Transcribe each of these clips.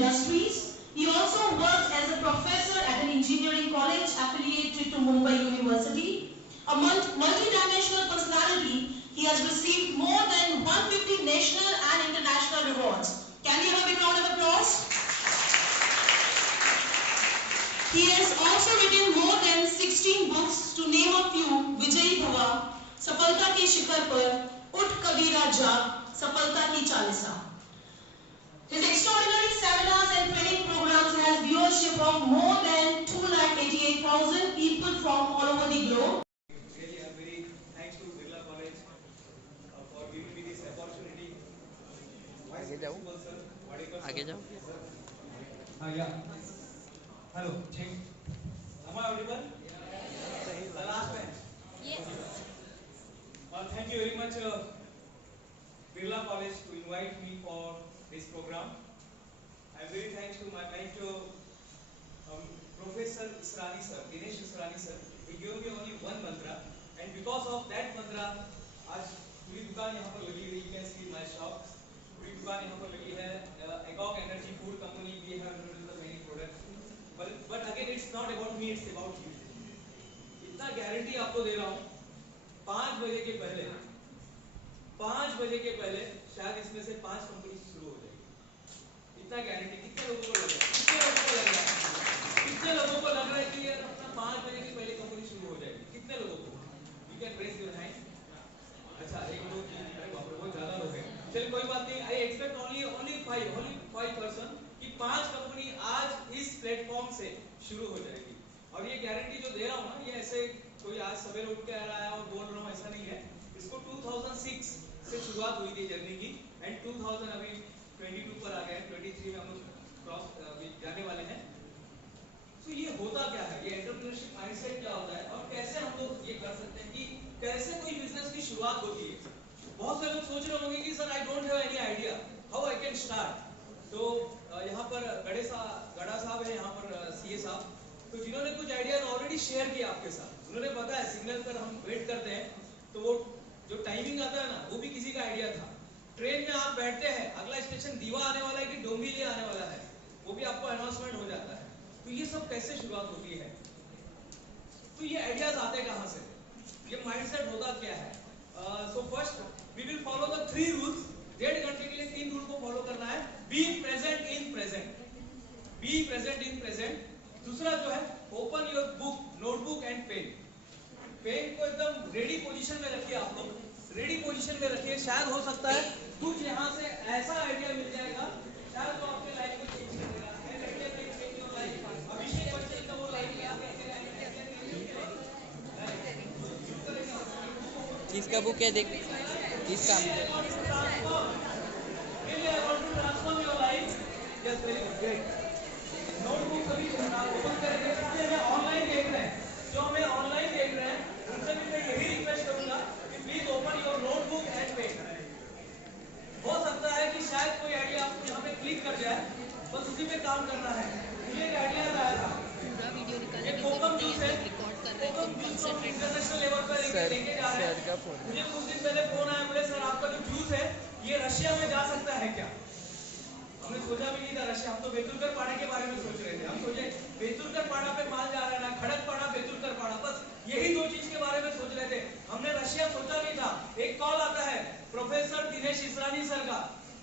Industries. He also works as a professor at an engineering college affiliated to Mumbai University. A multi-dimensional personality, he has received more than 150 national and international awards. Can we have a big round of applause? He has also written more than 16 books, to name a few: Vijayi Bhava, Safalta Ke Shikhar Par, Ut Kabira Jag, Safalta Ki Chalisa. His extraordinary seminars and training programs has viewership of more than 2,88,000 people from all over the globe. Really, I'm very thanks to Birla College for giving me this opportunity. Vice Principal sir, Wadekar sir. आगे जाओ. Yeah. Hello. Check. Am I audible? The last one. Yes. Thank you very much, Birla College, to invite me for this program. I'm very thanks to my mentor, Professor Israni sir, Dinesh Israni sir. He gave me only one mantra, and because of that mantra, आज पूरी दुकान यहाँ पर लगी हुई. You can see my shop. पूरी दुकान यहाँ पर लगी है. Agog Energy Food Company, we have introduced the many products. But again, it's not about me, it's about you. इतना गारंटी आपको दे रहा हूँ. 5 बजे के पहले शायद इसमें से 5 कंपनी शुरू हो जाएगी. इतना गारंटी. कितने लोगों को लग रहा है? कितने लोगों को लग रहा है कि यार अपना 5 बजे के पहले कंपनी शुरू हो जाएगी? कितने लोगों को? You can raise your hand. अच्छा, 1 2 3 4 बाप रे, बहुत ज्यादा लोग हैं. चलिए कोई बात नहीं. I expect only 5 person कि 5 कंपनी आज इस प्लेटफॉर्म से शुरू हो जाएगी. और ये गारंटी जो दे रहा हूँ ना, ये ऐसे कोई आज सवेरे उठ के आ रहा है और बोल रहा हूँ, ऐसा नहीं है. इसको 2006 से शुरुआत हुई थी जर्नी की, एंड 2000 अभी 22 पर आ गए. 23 में हम लोग क्रॉस जाने वाले हैं. तो ये होता क्या है, ये एंटरप्रेन्योरशिप माइंडसेट क्या होता है, और कैसे हम लोग ये कर सकते हैं कि कैसे कोई बिजनेस की शुरुआत होती है. बहुत से लोग सोच रहे होंगे कि sir I don't have any idea how I can start. तो यहाँ पर गड़ा साहब है, यहाँ पर सीए साहब, तो जिन्होंने कुछ आइडियाज ऑलरेडी शेयर किया आपके साथ. उन्होंने पता है सिग्नल पर हम वेट करते हैं, तो वो जो टाइमिंग आता है ना, वो भी किसी का आइडिया था. ट्रेन में आप बैठते हैं, अगला स्टेशन दीवा आने वाला है कि डोंबिवली आने वाला है, वो भी आपको अनाउंसमेंट हो जाता है. तो ये सब कैसे शुरुआत होती है? तो ये आइडियाज आते कहाँ से? ये माइंडसेट होता क्या है? So first we will follow the 3 rules. 1.5 घंटे के लिए 3 रूल को फॉलो करना है. Be present in present. दूसरा जो है, open your book, notebook and pen. Pen को एकदम रेडी पोजीशन में रखिए. आप लोग रेडी पोजीशन में रखिए. शायद हो सकता है कुछ यहाँ से ऐसा आइडिया मिल जाएगा, शायद वो आपके लाइफ को चेंज कर देगा. अभिषेक बच्चन का वो लाइफ किसका बुक है देख, किसका? नोटबुक कभी ओपन करेंगे. ऑनलाइन देख रहे हैं, जो हमें ऑनलाइन देख रहे हैं, उनसे भी मैं यही रिक्वेस्ट करूंगा कि please open your notebook and pen. हो सकता है कि शायद कोई आइडिया आपको यहाँ पे क्लिक कर जाए, बस उसी पे काम करना है. मुझे एक आइडिया आया था, ये कोकम जूस है. कोकम जूस को इंटरनेशनल लेवल पर लेके जा रहे हैं. मुझे कुछ दिन पहले फोन आया, बोले सर आपका जो जूस है ये रशिया में जा सकता है क्या? हमने सोचा भी नहीं था रशिया. हम तो बेतुलकर पाड़ा के बारे में सोच रहे थे. हम सोचे बेतुलकर पाड़ा पे माल जा रहा है ना, खड़क पाड़ा बेतुलकर पाड़ा, बस यही 2 चीज के बारे में सोच रहे थे. हमने रशिया सोचा नहीं था. एक कॉल आता है प्रोफेसर दिनेश इसरानी सर का,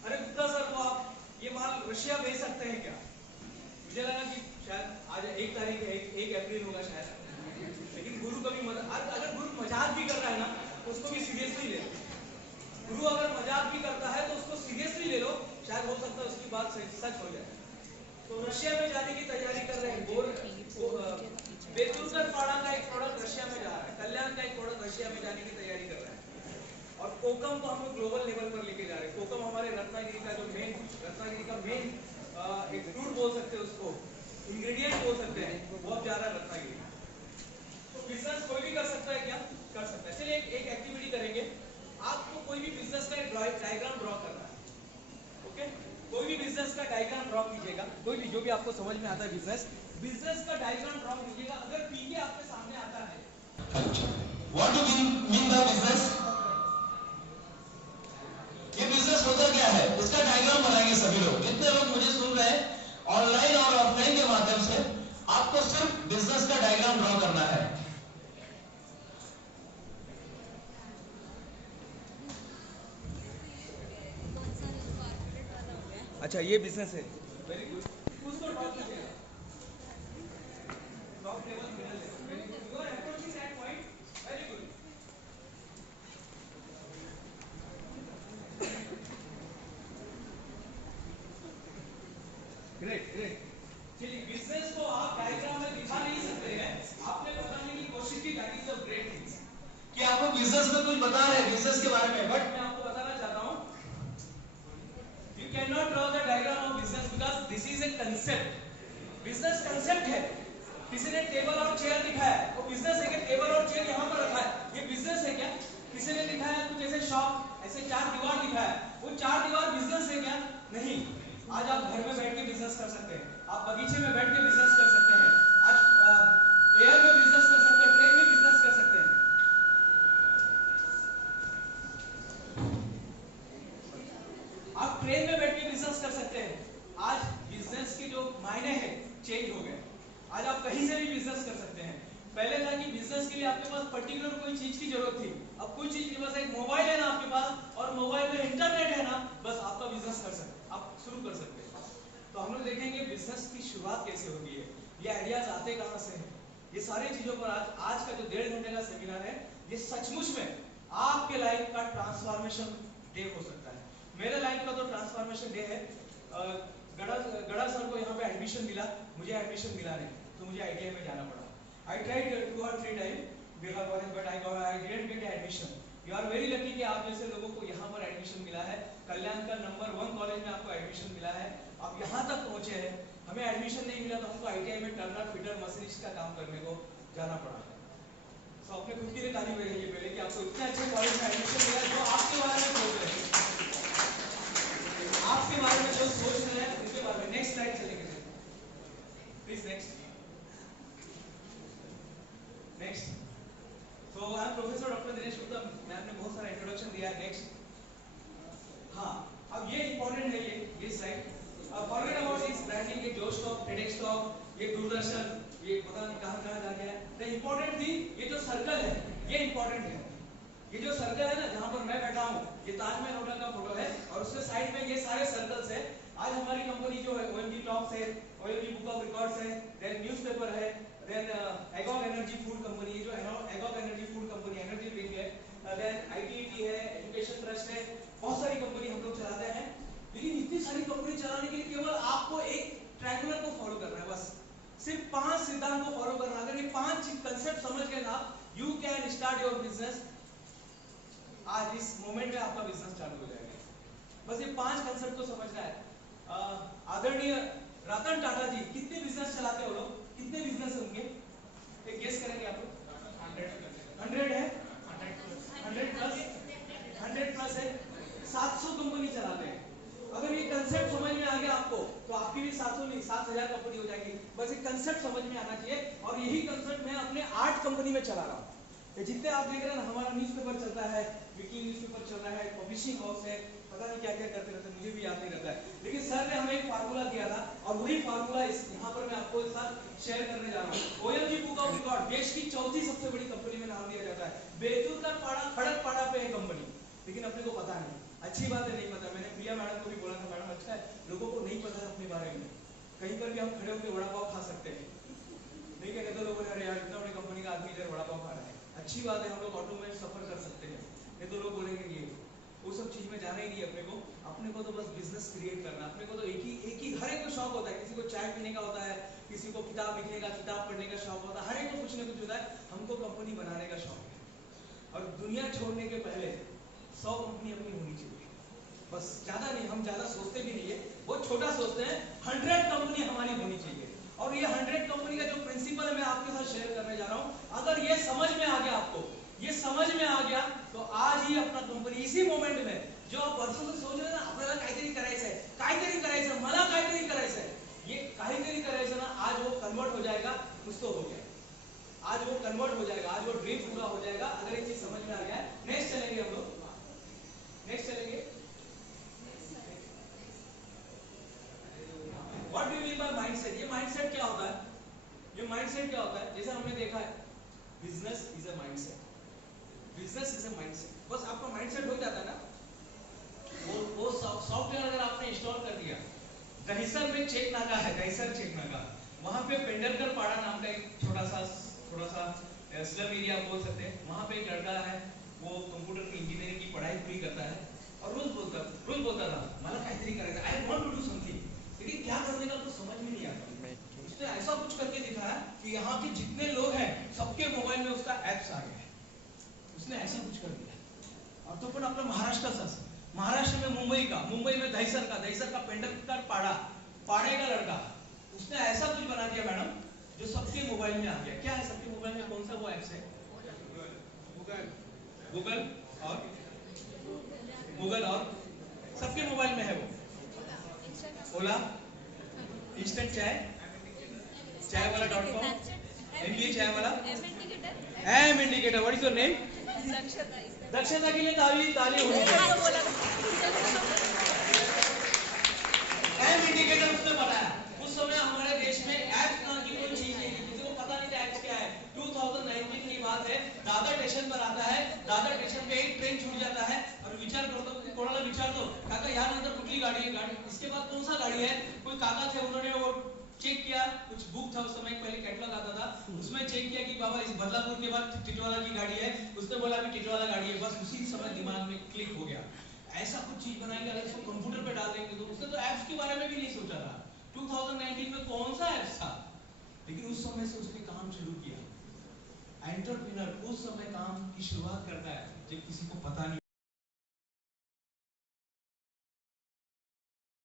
अरे गुप्ता सर को आप ये माल रशिया भेज सकते हैं क्या? मुझे लगा कि शायद आज 1 तारीख है, 1 अप्रैल होगा शायद. लेकिन गुरु कभी अगर गुरु मजाक भी कर रहा है ना, तो उसको भी सीरियसली ले लो. गुरु अगर मजाक भी करता है तो उसको सीरियसली ले लो, शायद हो सकता है उसकी बात सच हो जाए. तो रशिया में जाने की तैयारी कर रहे हैं. बेतुलकर पाड़ा का एक प्रोडक्ट रशिया में जा रहा है, कल्याण का एक प्रोडक्ट रशिया में जाने की तैयारी कर रहा है. और कोकम को हम लोग ग्लोबल लेवल पर लेके जा रहे हैं. कोकम हमारे रत्नागिरी का मेन एक फ्रूट बोल सकते हैं, उसको इंग्रेडिएंट बोल सकते हैं, बहुत ज्यादा रत्नागिरी. तो बिजनेस कोई भी कर सकता है क्या? कर सकता है. चलिए एक एक्टिविटी करेंगे. आपको कोई भी बिजनेस का एक डायग्राम ड्रॉ करना है. ओके, कोई भी बिजनेस का डायग्राम ड्रॉ कीजिएगा. कोई भी जो भी आपको समझ में आता है बिजनेस का डायग्राम ड्रॉ कीजिएगा. अगर पीके आपके सामने आता है, What do you mean by business? ये बिजनेस होता क्या है, इसका डायग्राम बनाएंगे सभी लोग. कितने लोग मुझे सुन रहे हैं ऑनलाइन और ऑफलाइन के माध्यम से आपको सिर्फ बिजनेस का डायग्राम ड्रॉ करना है। अच्छा ये बिजनेस है, वेरी गुड। उसको टॉप कीजिए, top level middle level, very good. You are approaching that point, very good. Great great. चलिए बिजनेस को आप डायग्राम में दिखा नहीं सकते हैं, आपने बताने की कोशिश की, that is a great thing कि आपको बिजनेस में कुछ बता रहे हैं बिजनेस के बारे में, बट मैं आपको बताना चाहता हूं, you cannot draw the diagram of business because this is a concept. business concept है। किसी ने टेबल और चेयर दिखाया है, वो बिजनेस है क्या? टेबल और चेयर यहाँ पर रखा है, ये बिजनेस है क्या? किसी ने दिखाया कुछ ऐसे शॉप, ऐसे चार दीवार दिखाया है, वो चार दीवार बिजनेस है क्या? नहीं। आज आप घर में बैठ के बिजनेस कर सकते हैं, आप बगीचे में बैठ के बिजनेस कर सकते हैं, आज एयर में बिजनेस कर सकते हैं, ट्रेन में बिजनेस कर सकते हैं। आप ट्रेन में बैठ के बिजनेस कर सकते हैं। आज बिजनेस के जो मायने हैं चेंज हो गए, आज आप कहीं से भी बिजनेस कर सकते हैं। पहले था कि बिजनेस के लिए आपके पास पर्टिकुलर कोई चीज की जरूरत थी, अब कोई चीज नहीं, बस एक मोबाइल है ना आपके पास और मोबाइल में इंटरनेट है ना, बस आपका बिजनेस कर सकते, आप शुरू कर सकते हैं। तो हम लोग देखेंगे बिजनेस की शुरुआत कैसे होती है, ये आइडियाज आते कहां से हैं, ये सारी चीजों पर आज का जो 1.5 घंटे का सेमिनार है, ये सचमुच में आपके लाइफ का ट्रांसफॉर्मेशन डे हो सकता है। मेरे लाइफ का तो ट्रांसफॉर्मेशन डे है। गड़ा सर को यहाँ पे एडमिशन मिला, मुझे एडमिशन मिला नहीं, तो मुझे ITI में जाना पड़ा। I tried 2 or 3 times Birla college, but I didn't get admission. You are very lucky कि आप जैसे लोगों को यहाँ पर एडमिशन मिला है, कल्याण का नंबर 1 कॉलेज में आपको एडमिशन मिला है, आप यहाँ तक पहुँचे हैं। हमें एडमिशन नहीं मिला तो हमको ITI में टर्नर फिटर मशीनिस्ट का काम करने को जाना पड़ा। तो अपने खुद के लिए ताली बजाइए पहले कि आपको इतने अच्छे कॉलेज में एडमिशन मिला जो आपके बारे में सोच रहे हैं, आपके बारे में जो सोच रहे हैं उनके बारे में। नेक्स्ट स्लाइड चलेंगे प्लीज, नेक्स्ट। तो I am professor doctor Dinesh Gupta, ma'am ने बहुत सारा इंट्रोडक्शन दिया है। नेक्स्ट। हाँ, अब ये इंपॉर्टेंट है, ये slide. Forget about this branding, ये जोश टॉक, टेडेक्स टॉक, ये दूरदर्शन, ये पता नहीं कहां जा गया है। द इंपॉर्टेंट थी ये जो सर्कल है, ये इंपॉर्टेंट है। ये जो सर्कल है ना जहां पर मैं बैठा हूं, ये ताजमहल होटल का फोटो है और उसके साइड में ये सारे सर्कल्स है। आज हमारी कंपनी जो है OMG टॉप्स है, OMG बुक ऑफ रिकॉर्ड्स है, देन न्यूज़पेपर है, then agog energy food company, जो agog energy food company energy drink है, देन ITET है, एजुकेशन ट्रस्ट है, बहुत सारी कंपनी हम लोग चलाते हैं। लेकिन इतनी सारी कंपनी चलाने के लिए केवल आपको एक ट्रायंगुलर को फॉलो करना है, बस सिर्फ 5 सिद्धांत को फॉलो करना। अगर ये 5 कंसेप्ट समझ गए ना, you can start your business. आज इस मोमेंट में आपका बिजनेस चालू हो जाएगा, बस ये 5 कंसेप्ट को समझना है। आदरणीय रतन टाटा जी कितने बिजनेस चलाते हो लोग, कितने बिजनेस है उनके, एक गेस करेंगे आप लोग? 100 है, 100 प्लस है, 700 कंपनी चलाते हैं। अगर ये कंसेप्ट समझ में आ गया आपको तो आपकी भी 700 नहीं 7000 कंपनी हो जाएगी। बस एक कंसेप्ट समझ में आना चाहिए, और यही कंसेप्ट मैं अपने 8 कंपनी में चला रहा हूँ। ये जितने आप देख रहे हैं ना, हमारा न्यूज़पेपर चलता है, विकी न्यूज़पेपर चल रहा है, पब्लिशिंग हाउस है, पता नहीं क्या क्या करते रहते हैं, मुझे भी याद नहीं रहता है। लेकिन सर ने हमें एक फार्मूला दिया था और वही फार्मूला यहाँ पर मैं आपको साथ शेयर करने जा रहा हूँ। OMG बुक ऑफ रिकॉर्ड देश की 4थी सबसे बड़ी कंपनी में नाम दिया जाता है। बेतुल का पाड़ा खड़क पाड़ा पे है कंपनी, लेकिन अपने को पता नहीं। अच्छी बात है नहीं पता, मैंने प्रिया मैडम को भी बोला था, मैडम अच्छा है लोगों को नहीं पता है अपने बारे में, कहीं पर भी हम खड़े होकर वड़ा पाव खा सकते हैं, नहीं कहते तो लोगों ने अरे यार इतना बड़ी कंपनी का आदमी इधर वड़ा पाव खा रहा है। अच्छी बात है, हम लोग ऑटो में सफर कर सकते हैं, नहीं तो लोग बोलेंगे ये वो सब चीज में जाना ही नहीं। अपने को तो बस बिजनेस क्रिएट करना। अपने को तो एक ही हर एक को शौक होता है, किसी को चाय पीने का होता है, किसी को किताब लिखने का, किताब पढ़ने का शौक होता है, हर एक को कुछ ना कुछ होता है। हमको कंपनी बनाने का शौक है, और दुनिया छोड़ने के पहले 100 कंपनी अपनी होनी चाहिए, बस ज्यादा नहीं। हम ज्यादा सोचते भी नहीं है, बहुत छोटा सोचते हैं। 100 कंपनी हमारी होनी चाहिए, और ये 100 कंपनी का जो प्रिंसिपल है मैं आपके साथ शेयर करने जा रहा हूं। अगर ये समझ में आ गया, आपको ये समझ में आ गया, तो आज ही अपना कंपनी इसी मोमेंट में जो आप वर्षों से सोच रहे हैं ना, आपल्याला काहीतरी करायचं, मला काहीतरी करायचं, ये काहीतरी करायचं ना, आज वो कन्वर्ट हो जाएगा, कुछ तो हो गया, आज वो कन्वर्ट हो जाएगा, आज वो ड्रीम पूरा हो जाएगा, अगर ये चीज समझ में आ गया है। नेक्स्ट चलेंगे हम लोग, नेक्स्ट चलेंगे। What do you mean by है माइंडसेट। ये माइंडसेट क्या होता है? ये माइंडसेट क्या होता है? जैसे हमने देखा है, business is a mindset, business is a mindset. बस आपका माइंडसेट हो जाता है ना, वो सॉफ्टवेयर अगर आपने इंस्टॉल कर दिया, दहिसर में चेक नाका है, दहिसर चेक नाका, वहां पे पेंडलकर पाड़ा नाम का एक छोटा सा स्लम एरिया बोल सकते हैं, वहां पे एक लड़का है, वो कंप्यूटर की इंजीनियरिंग की पढ़ाई पूरी करता है और रोज बोलता था मला काहीतरी करायचं, I want to do something, लेकिन क्या करने का तो समझ में नहीं आता। उसने ऐसा कुछ करके दिखाया कि यहाँ के जितने लोग हैं सबके मोबाइल में उसका एप्स आ गया है। उसने ऐसा कुछ कर दिया। और तो पण आपला महाराष्ट्र में मुंबई में दहिसर का पेंडलकर पाड़े का लड़का, उसने ऐसा कुछ बना दिया मैडम जो सबके मोबाइल में आ गया। क्या है सबके मोबाइल में? कौन सा वो एप्स है? गूगल और सबके मोबाइल में है वो ओला, इंस्टेंट चाय वाला .com, MBA Chai Wala, M indicator. What is your name? दक्षता के लिए ताली होनी चाहिए। एम इंडिकेटर उसने बनाया। उस समय हमारे देश में एप्स नाम की कोई चीज नहीं थी, किसी को पता नहीं था एप्स क्या है। 2019 की बात है, दादर स्टेशन पर आता है, दादर स्टेशन पे एक ट्रेन छूट जाता है और विचार करतो, कोणाला विचारतो काका यानंतर कुठली गाड़ी है, इसके बाद कौन सा गाड़ी है? कोई काका थे, उन्होंने वो चेक किया, कुछ बुक था उस समय, पहले कैटलॉग आता था, उसमें चेक किया कि बाबा इस बदलापुर के बाद टिटवाला की गाड़ी है, उसने बोला अभी टिटवाला गाड़ी है, बस उसी समय दिमाग में क्लिक हो गया। ऐसा कुछ चीज बनाएंगे, अगर इसको कंप्यूटर पे डाल देंगे तो उसने तो एप्स के बारे में भी नहीं सोचा था। 2019 में कौन सा एप्स था, लेकिन उस समय से उसने काम शुरू किया। एंटरप्रेन्योर उस समय काम की शुरुआत करता है जब किसी को पता नहीं